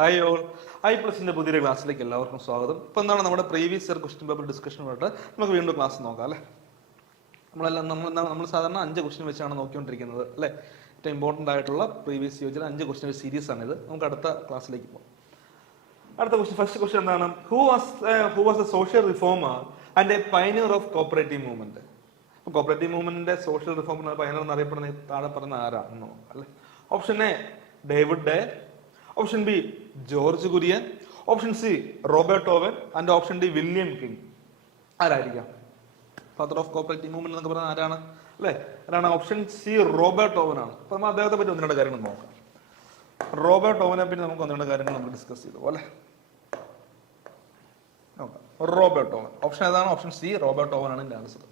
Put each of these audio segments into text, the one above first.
Hi all. I+ന്റെ പുതിയൊരു ക്ലാസ്സിലേക്ക് എല്ലാവർക്കും സ്വാഗതം. ഇപ്പോൾ എന്താണ് നമ്മുടെ പ്രീവിയസ് ഇയർ ക്വസ്റ്റ്യൻ പേപ്പർ ഡിസ്കഷനുമായിട്ട് നമുക്ക് വീണ്ടും ക്ലാസ് നോക്കാം അല്ലേ. നമ്മൾ സാധാരണ 5 ക്വസ്റ്റ്യൻ വെച്ചാണ് നോക്കിക്കൊണ്ടിരിക്കുന്നത് അല്ലേ. ഏറ്റവും ഇമ്പോർട്ടൻ്റ് ആയിട്ടുള്ള പ്രീവിയസ് ഇയർ 5 ക്വസ്റ്റ്യൻ സീരീസ് ആണിത്. നമുക്ക് അടുത്ത ക്ലാസ്സിലേക്ക് പോകാം. അടുത്ത ക്വസ്റ്റ്യൻ, ഫസ്റ്റ് ക്വസ്റ്റ്യൻ എന്താണ്? Who was a social reformer and a pioneer of cooperative movement. അപ്പോൾ കോപ്പറേറ്റീവ് മൂവ്മെന്റിന്റെ സോഷ്യൽ റിഫോമർ പയനിയർ എന്നറിയപ്പെടുന്ന താഴെ പറഞ്ഞ ആരാണെന്നോ അല്ലെ. Option A David Day, option B George Kurian, option C Robert Owen and option D William King. ആരായിരിക്കാം father of cooperative movement എന്നൊക്കെ പറയുന്നത് ആരാണ് അല്ലെ? ആരാണ്? ഓപ്ഷൻ സി റോബർട്ട് ഓവൻ ആണ്. അപ്പൊ നമ്മൾ അദ്ദേഹത്തെ പറ്റി 1-2 കാര്യങ്ങൾ നോക്കാം. റോബർട്ട് ഓവനെ പറ്റി നമുക്ക് 1-2 കാര്യങ്ങൾ നമുക്ക് ഡിസ്കസ് ചെയ്തു അല്ലെ. നോക്കാം. റോബർട്ട് ഓവൻ, ഓപ്ഷൻ ഏതാണ്? ഓപ്ഷൻ സി റോബർട്ട് ഓവൻ ആണ് ഇതിന്റെ answer.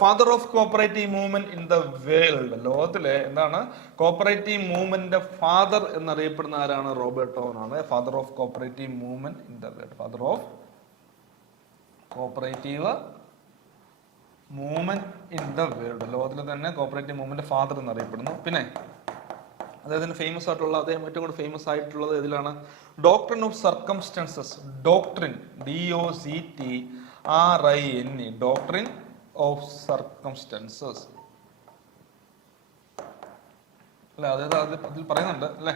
Father of cooperative movement in the world. ലോകത്തിലെ എന്താണ് കോപ്പറേറ്റീവ് മൂവ്മെന്റിന്റെ ഫാദർ എന്നറിയപ്പെടുന്ന ആരാണ്? റോബർട്ട് ഓവൻ ആണ്. Father of cooperative movement in the world. Father of cooperative movement in the world. ലോകത്തിലെ തന്നെ കോപ്പറേറ്റീവ് മൂവ്മെന്റ് ഫാദർ എന്നറിയപ്പെടുന്നു. പിന്നെ അദ്ദേഹത്തിന് ഫേമസ് ആയിട്ടുള്ള, അദ്ദേഹം ഏറ്റവും കൂടുതൽ ഫേമസ് ആയിട്ടുള്ളത് ഇതിലാണ്? Doctrine of circumstances. Doctrine, DOCTRINE, doctrine of circumstances അല്ലെ. അതായത് അതിൽ പറയുന്നുണ്ട് അല്ലെ,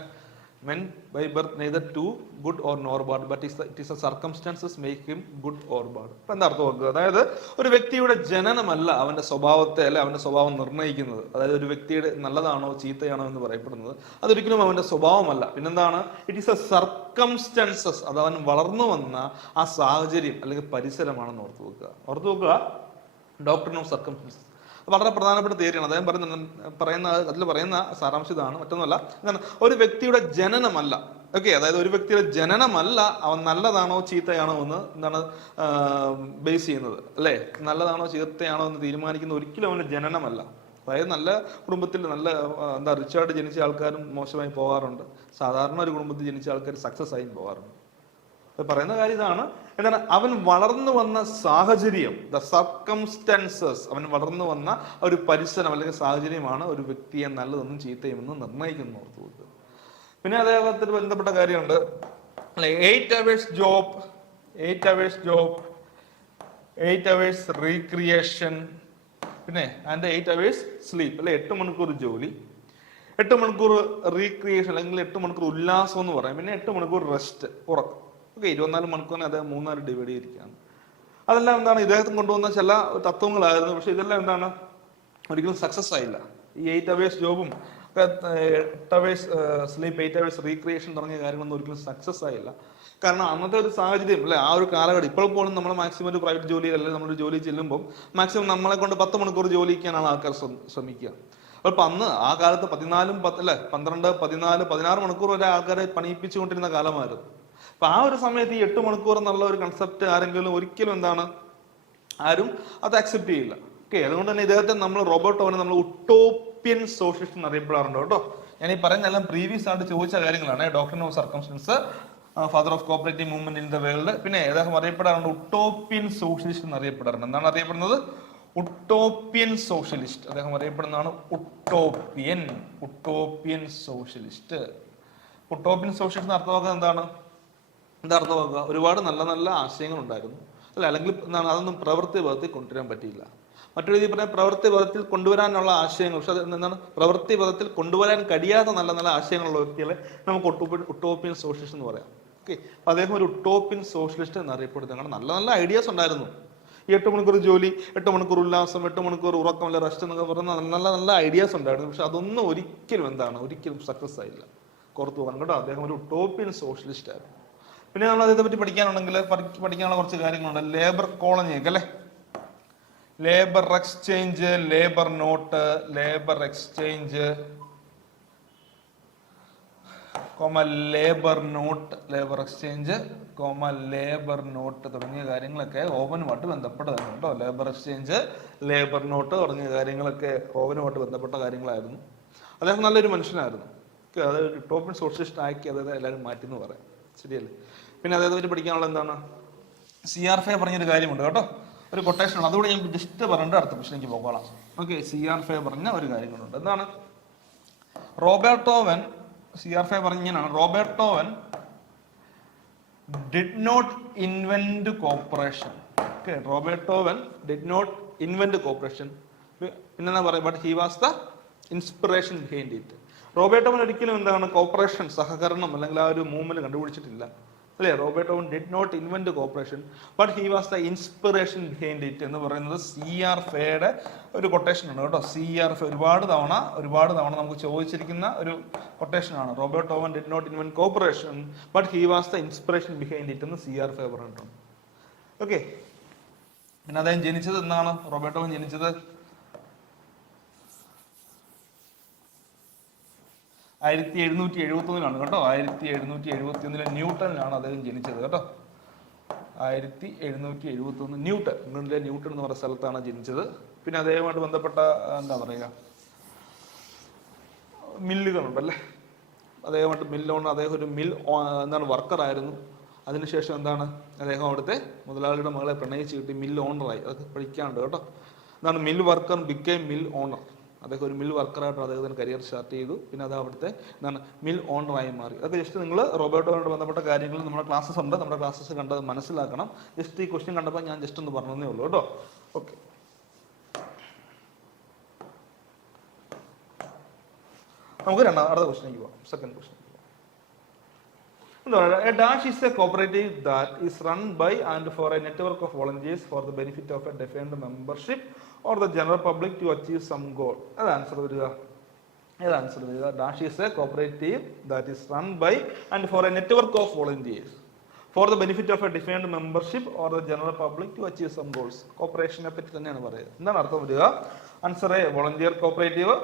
men by birth neither too good or nor bad, but it is the circumstances make him good or bad. അപ്പൊ എന്താ അർത്ഥം നോക്കുക? അതായത് ഒരു വ്യക്തിയുടെ ജനനമല്ല അവന്റെ സ്വഭാവത്തെ അല്ലെ അവന്റെ സ്വഭാവം നിർണ്ണയിക്കുന്നത്. അതായത് ഒരു വ്യക്തിയുടെ നല്ലതാണോ ചീത്തയാണോ എന്ന് പറയപ്പെടുന്നത് അതൊരിക്കലും അവന്റെ സ്വഭാവമല്ല. പിന്നെന്താണ്? It is A circumstances. അത് അവൻ വളർന്നു വന്ന ആ സാഹചര്യം അല്ലെങ്കിൽ പരിസരമാണെന്ന് ഓർത്തു വെക്കുക. ഡോക്ട്രിൻ ഓഫ് സർക്കംസ്റ്റൻസസ് വളരെ പ്രധാനപ്പെട്ട തിയറിയാണ്. അദ്ദേഹം അതിൽ പറയുന്ന സാരാംശം ഇതാണ്, മറ്റൊന്നുമല്ല. എന്താണ്? ഒരു വ്യക്തിയുടെ ജനനമല്ല, ഓക്കെ, അതായത് ഒരു വ്യക്തിയുടെ ജനനമല്ല അവൻ നല്ലതാണോ ചീത്തയാണോ എന്ന് എന്താണ് ബേസ് ചെയ്യുന്നത് അല്ലേ. നല്ലതാണോ ചീത്തയാണോ എന്ന് തീരുമാനിക്കുന്ന ഒരിക്കലും അവന്റെ ജനനമല്ല. അതായത് നല്ല കുടുംബത്തിൽ നല്ല റിച്ചായിട്ട് ജനിച്ച ആൾക്കാരും മോശമായി പോകാറുണ്ട്. സാധാരണ ഒരു കുടുംബത്തിൽ ജനിച്ച ആൾക്കാർ സക്സസ് ആയി പോകാറുണ്ട്. പറയുന്ന കാര്യം ഇതാണ്, എന്താണ്? അവൻ വളർന്നു വന്ന സാഹചര്യം, ദ സർക്കംസ്റ്റൻസസ്, അവൻ വളർന്നു വന്ന ഒരു പരിസരം അല്ലെങ്കിൽ സാഹചര്യമാണ് ഒരു വ്യക്തിയെ നല്ലതെന്നും ചീത്തയുമെന്നും നിർണ്ണയിക്കുന്നു. ഓർത്തു വെക്കുക. പിന്നെ അദ്ദേഹത്തിന് ബന്ധപ്പെട്ട കാര്യമുണ്ട്, 8 hours ജോബ്, 8 hours റീക്രിയേഷൻ, പിന്നെ ആൻഡ് 8 hours സ്ലീപ്പ് അല്ലെ. 8 മണിക്കൂർ ജോലി, 8 മണിക്കൂർ റീക്രിയേഷൻ അല്ലെങ്കിൽ 8 മണിക്കൂർ ഉല്ലാസം എന്ന് പറയാം, പിന്നെ 8 മണിക്കൂർ റെസ്റ്റ്, ഉറക്കം. ഓക്കെ, 24 മണിക്കൂറിനെ അദ്ദേഹം 3 ഡിവൈഡ് ചെയ്തിരിക്കുകയാണ്. അതെല്ലാം എന്താണ്? ഇദ്ദേഹത്തിന് കൊണ്ടുവന്ന ചില തത്വങ്ങളായിരുന്നു. പക്ഷെ ഇതെല്ലാം എന്താണ്? ഒരിക്കലും സക്സസ് ആയില്ല. ഈ 8 hours ജോബും 8 hours sleep, 8 hours recreation തുടങ്ങിയ കാര്യങ്ങളൊന്നും ഒരിക്കലും സക്സസ് ആയില്ല. കാരണം അന്നത്തെ ഒരു സാഹചര്യം അല്ലെ, ആ ഒരു കാലഘട്ടം. ഇപ്പോൾ പോലും നമ്മൾ മാക്സിമം ഒരു പ്രൈവറ്റ് ജോലി അല്ലെങ്കിൽ നമ്മളൊരു ജോലി ചെല്ലുമ്പോൾ മാക്സിമം നമ്മളെ കൊണ്ട് 10 മണിക്കൂർ ജോലി ചെയ്യാനാണ് ആൾക്കാർ ശ്രമിക്കുക. അപ്പൊ അന്ന് ആ കാലത്ത് 12, 16 മണിക്കൂർ വരെ ആൾക്കാരെ പണിയിപ്പിച്ചുകൊണ്ടിരുന്ന കാലമായിരുന്നു. അപ്പൊ ആ ഒരു സമയത്ത് ഈ 8 മണിക്കൂർ എന്നുള്ള ഒരു കൺസെപ്റ്റ് ആരെങ്കിലും ഒരിക്കലും ആരും അത് അക്സെപ്റ്റ് ചെയ്യില്ല. ഓക്കെ, അതുകൊണ്ട് തന്നെ ഇദ്ദേഹത്തെ നമ്മൾ റോബർട്ട് ഓവനെ നമ്മൾ ഉട്ടോപ്യൻ സോഷ്യലിസ്റ്റ് എന്നറിയപ്പെടാറുണ്ട് കേട്ടോ. ഞാൻ ഈ പറയുന്നതെല്ലാം പ്രീവിയസ് ആയിട്ട് ചോദിച്ച കാര്യങ്ങളാണ്. Doctrine of circumstances, father of cooperative movement in the world. പിന്നെ അദ്ദേഹം അറിയപ്പെടാറുണ്ട് ഉട്ടോപ്യൻ സോഷ്യലിസ്റ്റ് എന്നറിയപ്പെടാറുണ്ട്. എന്താണ് അറിയപ്പെടുന്നത്? Utopian socialist. അദ്ദേഹം അറിയപ്പെടുന്നതാണ് ഉട്ടോപ്യൻ സോഷ്യലിസ്റ്റ്. ഉട്ടോപ്യൻ സോഷ്യലിസ്റ്റ് അർത്ഥമാക്കുന്നത് എന്താണ്? എന്താ അർത്ഥമാക്കുക? ഒരുപാട് നല്ല നല്ല ആശയങ്ങൾ ഉണ്ടായിരുന്നു അല്ല, അല്ലെങ്കിൽ അതൊന്നും പ്രവൃത്തി പദത്തിൽ കൊണ്ടുവരാൻ പറ്റിയില്ല. മറ്റൊരു രീതി പറഞ്ഞാൽ പ്രവൃത്തി പദത്തിൽ കൊണ്ടുവരാനുള്ള ആശയങ്ങൾ, പക്ഷെ എന്താണ് പ്രവൃത്തി പദത്തിൽ കൊണ്ടുവരാൻ കഴിയാത്ത നല്ല നല്ല ആശയങ്ങളുള്ള വ്യക്തികളെ നമുക്ക് ഉട്ടോപ്യൻ സോഷ്യലിസ്റ്റ് എന്ന് പറയാം. ഓക്കെ, അപ്പൊ അദ്ദേഹം ഒരു ഉട്ടോപ്യൻ സോഷ്യലിസ്റ്റ് എന്നറിയപ്പെടുന്നത്. നല്ല നല്ല ഐഡിയാസ് ഉണ്ടായിരുന്നു. ഈ 8 മണിക്കൂർ ജോലി, 8 മണിക്കൂർ ഉല്ലാസം, 8 മണിക്കൂർ ഉറക്കം അല്ലെ, റെസ്റ്റ് എന്നൊക്കെ പറയുന്ന നല്ല നല്ല ഐഡിയാസ് ഉണ്ടായിരുന്നു. പക്ഷെ അതൊന്നും ഒരിക്കലും സക്സസ് ആയില്ല. പുറത്തു പോകാൻ കേട്ടോ. അദ്ദേഹം ഒരു ഉട്ടോപ്യൻ സോഷ്യലിസ്റ്റ് ആയിരുന്നു. പിന്നെ നമ്മൾ അദ്ദേഹത്തെ പറ്റി പഠിക്കാനുള്ള കുറച്ച് കാര്യങ്ങളുണ്ട്. ലേബർ കോളനി ഒക്കെ അല്ലെ, labour exchange, labour note, labour exchange, labour note, labour exchange, labour note തുടങ്ങിയ കാര്യങ്ങളൊക്കെ ഓവനുമായിട്ട് ബന്ധപ്പെട്ടതാണ് കേട്ടോ. ലേബർ എക്സ്ചേഞ്ച്, ലേബർ നോട്ട് തുടങ്ങിയ കാര്യങ്ങളൊക്കെ ഓവനുമായിട്ട് ബന്ധപ്പെട്ട കാര്യങ്ങളായിരുന്നു. അദ്ദേഹം നല്ലൊരു മനുഷ്യനായിരുന്നു. അതായത് ഉട്ടോപ്യൻ സോഷ്യലിസ്റ്റ് ആക്കി അതായത് എല്ലാവരും മാറ്റി എന്ന് പറയാം. ശരിയല്ലേ? പിന്നെ അദ്ദേഹത്തെ പറ്റി പഠിക്കാനുള്ള എന്താണ്? CR ഫേ പറഞ്ഞൊരു കാര്യമുണ്ട് കേട്ടോ, ഒരു കൊട്ടേഷൻ ഉണ്ട്. അതുകൂടെ ഞാൻ ജസ്റ്റ് പറഞ്ഞിട്ട് അടുത്ത പ്രശ്നത്തിലേക്ക് പോകോളാം. ഓക്കെ, CR ഫേ പറഞ്ഞ ഒരു കാര്യങ്ങളുണ്ട്. എന്താണ്? റോബർട്ട് ഓവൻ CR5 പറഞ്ഞാണ് Robert Owen did not invent cooperation. Okay, Robert Owen did not invent cooperation. പിന്നെന്താ പറയുക, but he was the inspiration behind it. Robert Owen ഒരിക്കലും എന്താണ് കോപ്പറേഷൻ, സഹകരണം അല്ലെങ്കിൽ ആ ഒരു മൂവ്മെന്റ് കണ്ടുപിടിച്ചിട്ടില്ല, അല്ലേ? Robert Owen did not invent cooperation but he was the inspiration behind it എന്ന് പറയുന്നത് CR ഫെയുടെ ഒരു കൊട്ടേഷൻ ആണ് കേട്ടോ. CR ഫെ ഒരുപാട് തവണ നമുക്ക് ചോദിച്ചിരിക്കുന്ന ഒരു കൊട്ടേഷൻ ആണ്. Robert Owen did not invent cooperation but he was the inspiration behind it എന്ന് CR ഫെ പറഞ്ഞിട്ടുണ്ട്. ഓക്കെ, പിന്നെ അദ്ദേഹം ജനിച്ചത് എന്നാണ്? റോബർട്ട് ഓവൻ ജനിച്ചത് 1771 കേട്ടോ. 1771 ന്യൂട്ടണിലാണ് അദ്ദേഹം ജനിച്ചത് കേട്ടോ. 1771 ന്യൂട്ടൺ, ഇംഗ്ലണ്ടിലെ ന്യൂട്ടൺ എന്ന് പറയുന്ന സ്ഥലത്താണ് ജനിച്ചത്. പിന്നെ അദ്ദേഹവുമായിട്ട് ബന്ധപ്പെട്ട എന്താ പറയുക, മില്ലുകളുണ്ടല്ലേ, അദ്ദേഹമായിട്ട് മില്ലോണ്. അദ്ദേഹം ഒരു മിൽ എന്താണ് വർക്കറായിരുന്നു. അതിനുശേഷം എന്താണ്, അദ്ദേഹം അവിടുത്തെ മുതലാളിയുടെ മകളെ പ്രണയിച്ച് കിട്ടി മിൽ ഓണറായി. അതൊക്കെ പഠിക്കാനുണ്ട് കേട്ടോ. എന്താണ് mill worker became mill owner. അദ്ദേഹം ഒരു മിൽ വർക്കറായിട്ട് അദ്ദേഹത്തിന് കരിയർ സ്റ്റാർട്ട് ചെയ്തു. പിന്നെ അത് അവിടുത്തെ എന്താണ് മിൽ ഓണറായി മാറി. അതൊക്കെ ജസ്റ്റ് നിങ്ങൾ റോബർട്ടോയോട് ബന്ധപ്പെട്ട കാര്യങ്ങൾ നമ്മുടെ ക്ലാസ്സസ് ഉണ്ട്, നമ്മുടെ ക്ലാസ്സസ് കണ്ടത് മനസ്സിലാക്കണം. ജസ്റ്റ് ഈ ക്വസ്റ്റ്യൻ കണ്ടപ്പോൾ ഞാൻ ജസ്റ്റ് ഒന്ന് പറഞ്ഞതേ ഉള്ളൂ കേട്ടോ. ഓക്കെ, നമുക്ക് അടുത്ത ക്വസ്റ്റ്യനിലേക്ക് പോകാം. സെക്കൻഡ് ക്വസ്റ്റ്യൻ എന്താ പറയുക, A dash is a cooperative that is run by and for a network of volunteers for the benefit of a defined membership or the general public to achieve some goal. അത് answer വരിക. Dash is a cooperative that is run by and for a network of volunteers for the benefit of a defined membership or the general public to achieve some goals. കോപ്പറേഷനെ പറ്റി തന്നെയാണ് പറയുക. എന്താണ് അർത്ഥം വരിക? Answer A volunteer cooperative,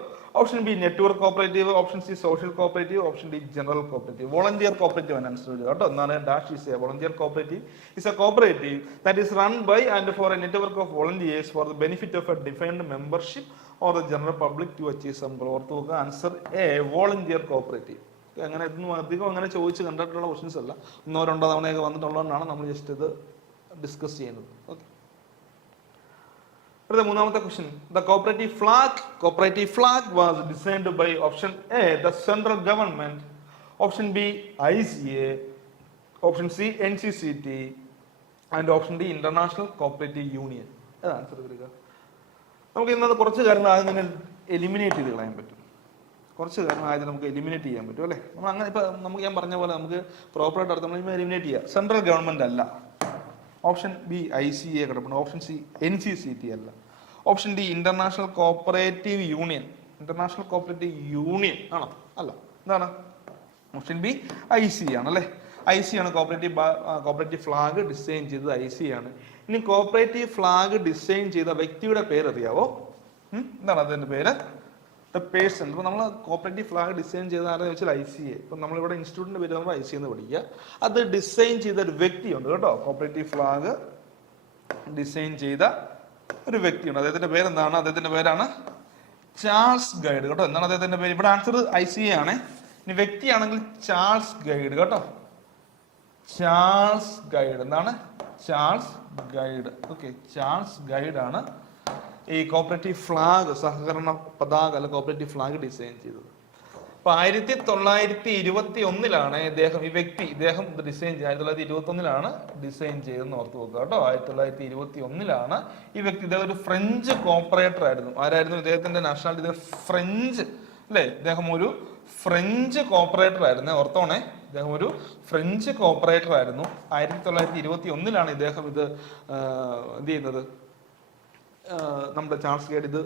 option B network cooperative, option C social cooperative, option D general cooperative. Volunteer cooperative ആണ് answer വരിക കേട്ടോ. എന്താണ് dash is A volunteer cooperative is a cooperative that is run by and for a network of volunteers for the benefit of a defined membership or the general public to achieve some goal. ഓർത്ത് നോക്കുക, answer A volunteer cooperative. അങ്ങനെ അധികം അങ്ങനെ ചോദിച്ച് കണ്ടിട്ടുള്ള questions അല്ല, 1-2 തവണയൊക്കെ വന്നിട്ടുള്ളതാണ് നമ്മൾ ജസ്റ്റ് ഇത് ഡിസ്കസ് ചെയ്യുന്നത്. ഓക്കെ, മൂന്നാമത്തെ question, the cooperative flag was designed by option A the central government, option B ICA, option C NCCT and option D international cooperative union. അതാണ് ആൻസർ വരിക. നമുക്ക് ഇന്നത് കുറച്ച് കാര്യങ്ങൾ ആദ്യം തന്നെ എലിമിനേറ്റ് ചെയ്ത് കളയാൻ പറ്റും. നമുക്ക് എലിമിനേറ്റ് ചെയ്യാൻ പറ്റും അല്ലേ? നമ്മൾ അങ്ങനെ ഇപ്പൊ നമുക്ക് ഞാൻ പറഞ്ഞ പോലെ നമുക്ക് പ്രോപ്പറായിട്ട് അടുത്ത് നമ്മൾ എലിമിനേറ്റ് ചെയ്യാം. സെൻട്രൽ ഗവൺമെന്റ് അല്ല, ഓപ്ഷൻ ബി ICA കിടപ്പുണ്ട്, ഓപ്ഷൻ സി NCCT അല്ല, option D international cooperative union. International cooperative union ആണോ? അല്ല. എന്താണ്? ഓപ്ഷൻ ബി ICA ആണ് അല്ലേ? ICA ആണ് കോപ്പറേറ്റീവ് ഫ്ലാഗ് ഡിസൈൻ ചെയ്തത്. ICA ആണ്. ഇനി കോപ്പറേറ്റീവ് ഫ്ലാഗ് ഡിസൈൻ ചെയ്ത വ്യക്തിയുടെ പേര് അറിയാവോ? എന്താണ് അതിന്റെ പേര്? The person. ഇപ്പൊ നമ്മൾ കോപ്പറേറ്റീവ് ഫ്ലാഗ് ഡിസൈൻ ചെയ്ത ആരെന്ന് വെച്ചാൽ ICA. ഇപ്പൊ നമ്മളിവിടെ ഇൻസ്റ്റിറ്റ്യൂട്ടിന്റെ പേര് നമ്മൾ ICA എന്ന് പഠിക്കുക. അത് ഡിസൈൻ ചെയ്ത ഒരു വ്യക്തിയുണ്ട് കേട്ടോ. കോപ്പറേറ്റീവ് ഫ്ലാഗ് ഡിസൈൻ ചെയ്ത ഒരു വ്യക്തിയുണ്ട്. അദ്ദേഹത്തിന്റെ പേരെന്താണ്? അദ്ദേഹത്തിന്റെ പേരാണ് ചാൾസ് ഗൈഡ് കേട്ടോ. എന്താണ് അദ്ദേഹത്തിന്റെ പേര്? ഇവിടെ ആൻസർ ICA ആണ്. ഇനി വ്യക്തിയാണെങ്കിൽ ചാൾസ് ഗൈഡ് കേട്ടോ. Charles Gide. എന്താണ്? Charles Gide. Okay, Charles Gide ആണ് ഈ കോപ്പറേറ്റീവ് ഫ്ലാഗ്, സഹകരണ പതാക അല്ല കോപ്പറേറ്റീവ് ഫ്ലാഗ് ഡിസൈൻ ചെയ്തത്. അപ്പൊ 1921 ഇദ്ദേഹം ഡിസൈൻ ചെയ്ത് 1921 ഡിസൈൻ ചെയ്തെന്ന് ഓർത്ത് നോക്കുക കേട്ടോ. 1921 ഈ വ്യക്തി, ഇദ്ദേഹം ഒരു ഫ്രഞ്ച് കോപ്പറേറ്റർ ആയിരുന്നു. ആരായിരുന്നു ഇദ്ദേഹത്തിന്റെ നാഷണാലിറ്റി? ഫ്രഞ്ച് അല്ലേ? ഇദ്ദേഹം ഒരു ഫ്രഞ്ച് കോപ്പറേറ്റർ ആയിരുന്നു. ഓർത്തോണേ, ഇദ്ദേഹം ഒരു ഫ്രഞ്ച് കോപ്പറേറ്റർ ആയിരുന്നു. 1921 ഇദ്ദേഹം ഇത് എന്ത് ചെയ്യുന്നത്, നമ്മുടെ ചാൾസ് ഗൈഡ് ഇത്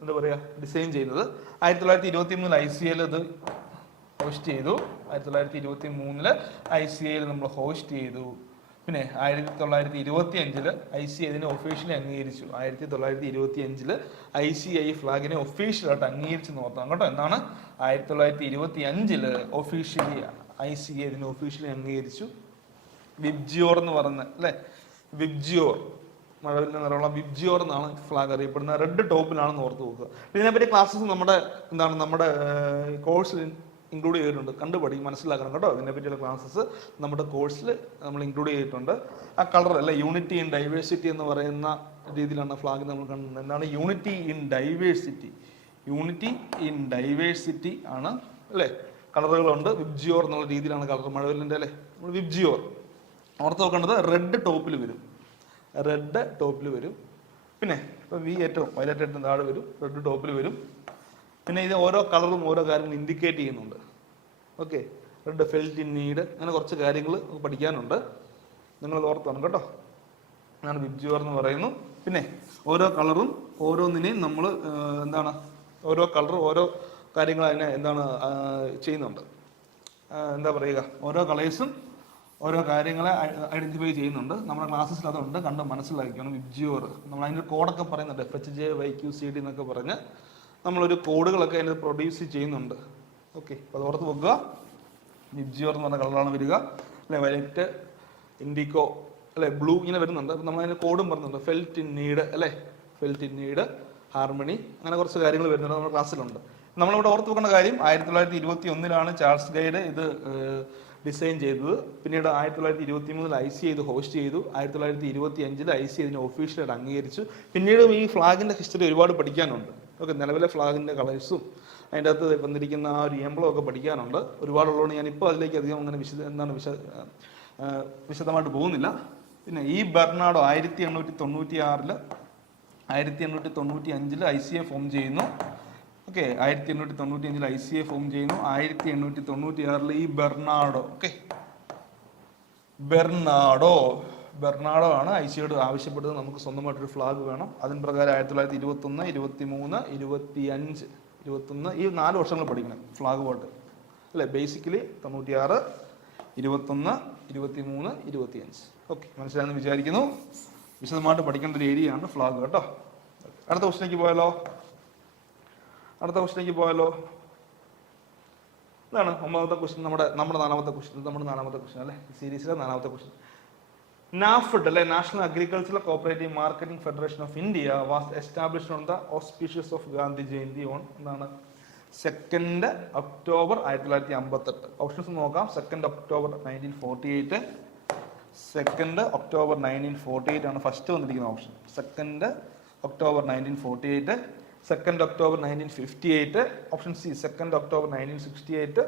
എന്താ പറയാ ഡിസൈൻ ചെയ്യുന്നത്. 1923 ICA ഇത് ഹോസ്റ്റ് ചെയ്തു. 1923 ICA നമ്മൾ ഹോസ്റ്റ് ചെയ്തു. പിന്നെ 1925 ICA ഇതിനെ ഒഫീഷ്യലി അംഗീകരിച്ചു. 1925 ICA ഫ്ലാഗിനെ ഒഫീഷ്യലായിട്ട് അംഗീകരിച്ചു നോക്കാം കേട്ടോ. എന്താണ്? 1925 ഒഫീഷ്യലി ICA ഇതിനെ ഒഫീഷ്യലി അംഗീകരിച്ചു. വിബ്ജിയോർ എന്ന് പറഞ്ഞ അല്ലെ, വിബ്ജിയോർ, മഴവില്ല നിറമുള്ള വിബ്ജിയോർ എന്നാണ് ഫ്ലാഗ് അറിയപ്പെടുന്നത്. റെഡ് ടോപ്പിലാണെന്ന് ഓർത്ത് നോക്കുക. ഇതിനെപ്പറ്റി ക്ലാസ്സസ് നമ്മുടെ കോഴ്സിൽ ഇൻക്ലൂഡ് ചെയ്തിട്ടുണ്ട്. കണ്ടുപടി മനസ്സിലാക്കണം കേട്ടോ. ഇതിനെ പറ്റിയുള്ള ക്ലാസ്സസ് നമ്മുടെ കോഴ്സിൽ നമ്മൾ ഇൻക്ലൂഡ് ചെയ്തിട്ടുണ്ട്. ആ കളർ അല്ല, യൂണിറ്റി ഇൻ ഡൈവേഴ്സിറ്റി എന്ന് പറയുന്ന രീതിയിലാണ് ഫ്ലാഗ് നമ്മൾ കാണുന്നത്. എന്താണ് unity in diversity? Unity in diversity ആണ് അല്ലേ? കളറുകളുണ്ട്. വിബ്ജിയോർ എന്നുള്ള രീതിയിലാണ് കളർ. മഴവില്ലിന്റെ അല്ലേ വിബ്ജിയോർ. ഓർത്ത് നോക്കേണ്ടത് റെഡ് ടോപ്പിൽ വരും, റെഡ് ടോപ്പിൽ വരും. പിന്നെ ഇപ്പം വി ഏറ്റവും വയലറ്റ് ഏറ്റവും താഴെ വരും, റെഡ് ടോപ്പിൽ വരും. പിന്നെ ഇത് ഓരോ കളറും ഓരോ കാര്യങ്ങൾ ഇൻഡിക്കേറ്റ് ചെയ്യുന്നുണ്ട്. Okay, red felt in need, അങ്ങനെ കുറച്ച് കാര്യങ്ങൾ പഠിക്കാനുണ്ട്. നിങ്ങളത് ഓർത്താണ് കേട്ടോ. അതാണ് വിബ്ജിയോർ എന്ന് പറയുന്നു. പിന്നെ ഓരോ കളറും ഓരോന്നിനെയും നമ്മൾ എന്താണ് ഓരോ കളറും ഓരോ കാര്യങ്ങൾ അതിനെ എന്താണ് ചെയ്യുന്നുണ്ട്. എന്താ പറയുക, ഓരോ കളേഴ്സും ഓരോ കാര്യങ്ങളെ ഐഡന്റിഫൈ ചെയ്യുന്നുണ്ട്. നമ്മുടെ ക്ലാസ്സസിൽ അതുണ്ട്, കണ്ട് മനസ്സിലാക്കിക്കണം. വിബ്ജിയോർ നമ്മൾ അതിൻ്റെ കോഡൊക്കെ പറയുന്നുണ്ട്, FHJYQCD എന്നൊക്കെ പറഞ്ഞ് നമ്മളൊരു കോഡുകളൊക്കെ അതിന് പ്രൊഡ്യൂസ് ചെയ്യുന്നുണ്ട്. ഓക്കെ, അപ്പോൾ അത് ഓർത്ത് വെക്കുക. വിബ്ജിയോർ എന്ന് പറഞ്ഞ കളറാണ് വരിക അല്ലെ, വയലറ്റ്, ഇൻഡിക്കോ അല്ലെ, ബ്ലൂ ഇങ്ങനെ വരുന്നുണ്ട്. അപ്പം നമ്മൾ അതിന് കോഡും പറയുന്നുണ്ട്. ഫെൽറ്റ് ഇൻ നീഡ് അല്ലെ, ഫെൽറ്റ് ഇൻ നീഡ്, ഹാർമണി, അങ്ങനെ കുറച്ച് കാര്യങ്ങൾ വരുന്നുണ്ട് നമ്മുടെ ക്ലാസ്സിലുണ്ട്. നമ്മളിവിടെ ഓർത്ത് വെക്കേണ്ട കാര്യം 1921 ചാൾസ് ഗൈഡ് ഇത് ഡിസൈൻ ചെയ്തത്. പിന്നീട് 1923 ICA ഇത് ഹോസ്റ്റ് ചെയ്തു. 1925 ICA ഇതിനെ ഒഫീഷ്യലായിട്ട് അംഗീകരിച്ചു. പിന്നീട് ഈ ഫ്ലാഗിന്റെ ഹിസ്റ്ററി ഒരുപാട് പഠിക്കാനുണ്ട്. ഓക്കെ, നിലവിലെ ഫ്ലാഗിന്റെ കളേഴ്സും അതിൻ്റെ അകത്ത് വന്നിരിക്കുന്ന ആ ഒരു എംബ്ലം ഒക്കെ പഠിക്കാനുണ്ട്. ഒരുപാടുള്ളതുകൊണ്ട് ഞാനിപ്പോൾ അതിലേക്ക് അധികം അങ്ങനെ വിശദമായിട്ട് പോകുന്നില്ല. പിന്നെ ഈ ബെർണാഡോ 1896 1895 ICA ഫോം ചെയ്യുന്നു. ഓക്കെ, 1895 ICA ഫോം ചെയ്യുന്നു. 1896 ഈ ബെർണാഡോ, ഓക്കെ, ബെർണാഡോ ആണ് ICAയോട് ആവശ്യപ്പെട്ടത്, നമുക്ക് സ്വന്തമായിട്ടൊരു ഫ്ലാഗ് വേണം. അതിന് പ്രകാരം 1921, 23, 25, 21 ഈ 4 വർഷങ്ങൾ പഠിക്കണം ഫ്ലാഗ് പാട്ട് അല്ലേ. ബേസിക്കലി 96, 21, 23, 25. ഓക്കെ, മനസ്സിലായെന്ന് വിചാരിക്കുന്നു. വിശദമായിട്ട് പഠിക്കേണ്ട ഒരു ഏരിയയാണ് ഫ്ലാഗ് കേട്ടോ. അടുത്ത ക്വസ്റ്റിലേക്ക് പോയാലോ. ഇതാണ് 9ാമത്തെ ക്വസ്റ്റ്യൻ, നമ്മുടെ 4ാമത്തെ ക്വസ്റ്റ്യൻ അല്ലെ, സീരീസിലെ 4ാമത്തെ ക്വസ്റ്റ്യൻ. NAFED അല്ലെ, national agricultural cooperative marketing federation of India was established on the auspicious of Gandhi Jayanti on എന്താണ് 2 ഒക്ടോബർ 1958. ഓപ്ഷൻസ് നോക്കാം. 2 ഒക്ടോബർ 1948, 2 ഒക്ടോബർ 1948 ആണ് ഫസ്റ്റ് വന്നിരിക്കുന്ന option. 2 October 1948, 2 October 1958, option C 2 October 1968,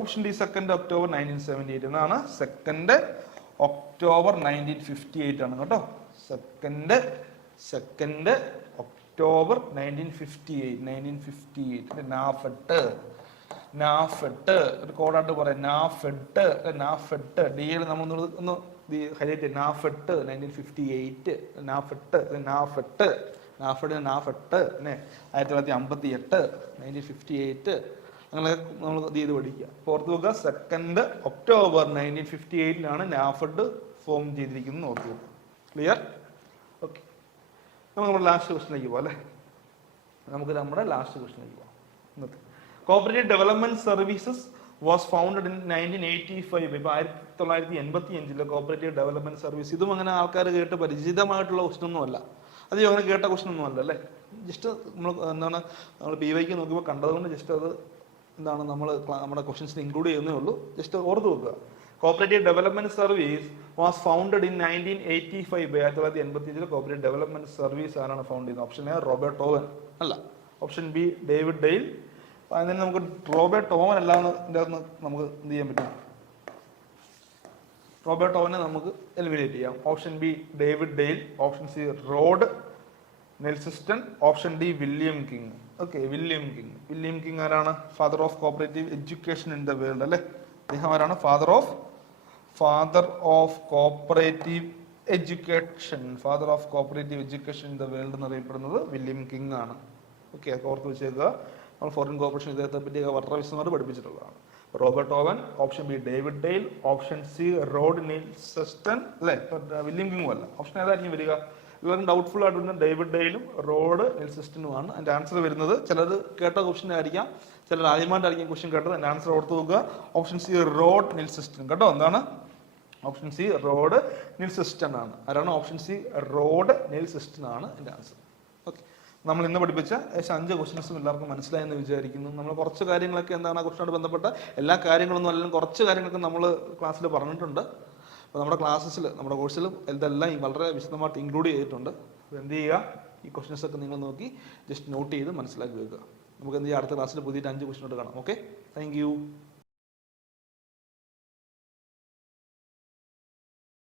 option D 2 October 1978 എന്നാണ്. 2 October 1958 ആണ് കേട്ടോ. 2 October 1958 NAFED ഒരു കോഡായിട്ട് പറയാം. നാഫെഡ് ഡിയിൽ നമ്മൾ ഒന്ന് ഹൈലൈറ്റ്. നാഫെഡ് 1958, നാഫെഡ് 1958, 1958 അങ്ങനെ നമ്മൾ ഇത് ചെയ്ത് പഠിക്കുക. ഓർത്ത് വെക്കുക, 2 ഒക്ടോബർ 1958 നാഫെഡ് ഫോം ചെയ്തിരിക്കുന്നത് ഓർത്ത് വെക്കുക. ക്ലിയർ? ഓക്കെ, നമ്മുടെ ലാസ്റ്റ് ക്വസ്റ്റിലേക്ക് പോകാം അല്ലേ. നമുക്ക് നമ്മുടെ ലാസ്റ്റ് ക്വസ്റ്റിലേക്ക് പോകാം. ഇന്നത്തെ cooperative development services was founded in 1985. ഇപ്പൊ 1985 കോപ്പറേറ്റീവ് ഡെവലപ്മെന്റ് സർവീസ്. ഇതും അങ്ങനെ ആൾക്കാർ കേട്ട് പരിചിതമായിട്ടുള്ള ക്വസ്റ്റൻ ഒന്നും അല്ല, അത് അങ്ങനെ കേട്ട ക്വസ്റ്റൻ ഒന്നും അല്ല അല്ലേ. ജസ്റ്റ് നമ്മൾ എന്താണ് നമ്മൾ PYക്ക് നോക്കുമ്പോൾ കണ്ടതുകൊണ്ട് ജസ്റ്റ് അത് എന്താണ് നമ്മൾ നമ്മുടെ ക്വസ്റ്റൻസിൽ ഇൻക്ലൂഡ് ചെയ്യുന്നേ ഉള്ളൂ. ജസ്റ്റ് ഓർത്ത് വെക്കുക. Cooperative development service was founded in 1985. 1985 cooperative development service ആരാണ് ഫൗണ്ട് ചെയ്യുന്നത്? ഓപ്ഷൻ എ റോബർട്ട് ഓവൻ അല്ല, ഓപ്ഷൻ ബി ഡേവിഡ് ഡെയിൽ. അതിന് നമുക്ക് റോബർട്ട് ഓവൻ അല്ലാന്ന് നമുക്ക് എന്ത് ചെയ്യാൻ പറ്റും? റോബർട്ട് ഓവനെ നമുക്ക് എലിമിനേറ്റ് ചെയ്യാം. Option B David Dale, option C Rod Nelsiston, option D William King. Okay, William King ആരാണ്? Father of cooperative education in the world അല്ലെ. അദ്ദേഹം ആരാണ്? Father of cooperative education in the world എന്നറിയപ്പെടുന്നത് William King ആണ്. Okay, ഓർത്ത് വെച്ചേക്കുക. നമ്മൾ foreign corporation ഇദ്ദേഹത്തെ പറ്റി വളരെ വിശദമായിട്ട് പഠിപ്പിച്ചിട്ടുള്ളതാണ്. Robert Owen, option B David Dale, option C Rod Nelsiston അല്ലെ. വില്യം കിങ്ങും അല്ല. ഓപ്ഷൻ ഏതായിരിക്കും വരിക? എല്ലാവരും ഡൗട്ട്ഫുൾ ആയിട്ട് വരുന്ന ഡേവിഡ് ഡെയിലും റോഡ് നെൽസിസ്റ്റനുമാണ്. അതിന്റെ ആൻസർ വരുന്നത് ചിലത് കേട്ട ക്വസ്റ്റൻ ആയിരിക്കാം, ചിലർ ആദ്യമായിട്ടായിരിക്കും ക്വസ്റ്റൻ കേട്ടത്. അതിന്റെ ആൻസർ ഓർത്ത് നോക്കുക. ഓപ്ഷൻ സി റോഡ് നെൽസിസ്റ്റൺ കേട്ടോ. എന്താണ്? ഓപ്ഷൻ സി റോഡ് നെൽസിസ്റ്റൺ ആണ്. ആരാണ്? ഓപ്ഷൻ സി റോഡ് നെൽസിസ്റ്റൺ ആണ് എന്റെ ആൻസർ. ഓക്കെ, നമ്മൾ ഇന്ന് പഠിപ്പിച്ച ഏകദേശം 5 ക്വസ്റ്റൻസും എല്ലാവർക്കും മനസ്സിലായെന്ന് വിചാരിക്കുന്നു. നമ്മൾ കുറച്ച് കാര്യങ്ങളൊക്കെ എന്താണ് ആ ക്വസ്റ്റനോട് ബന്ധപ്പെട്ട എല്ലാ കാര്യങ്ങളൊന്നും അല്ലെങ്കിൽ കുറച്ച് കാര്യങ്ങളൊക്കെ നമ്മൾ ക്ലാസ്സിൽ പറഞ്ഞിട്ടുണ്ട്. അപ്പോൾ നമ്മുടെ ക്ലാസ്സിൽ നമ്മുടെ കോഴ്സിൽ ഇതെല്ലാം വളരെ വിശദമായിട്ട് ഇൻക്ലൂഡ് ചെയ്തിട്ടുണ്ട്. അപ്പോൾ എന്ത് ചെയ്യുക, ഈ ക്വസ്റ്റൻസ് ഒക്കെ നിങ്ങൾ നോക്കി ജസ്റ്റ് നോട്ട് ചെയ്ത് മനസ്സിലാക്കി വെക്കുക. നമുക്ക് എന്ത് ചെയ്യാം, അടുത്ത ക്ലാസ്സിൽ പുതിയ 5 ക്വസ്റ്റനോട് കാണാം. Okay, thank you.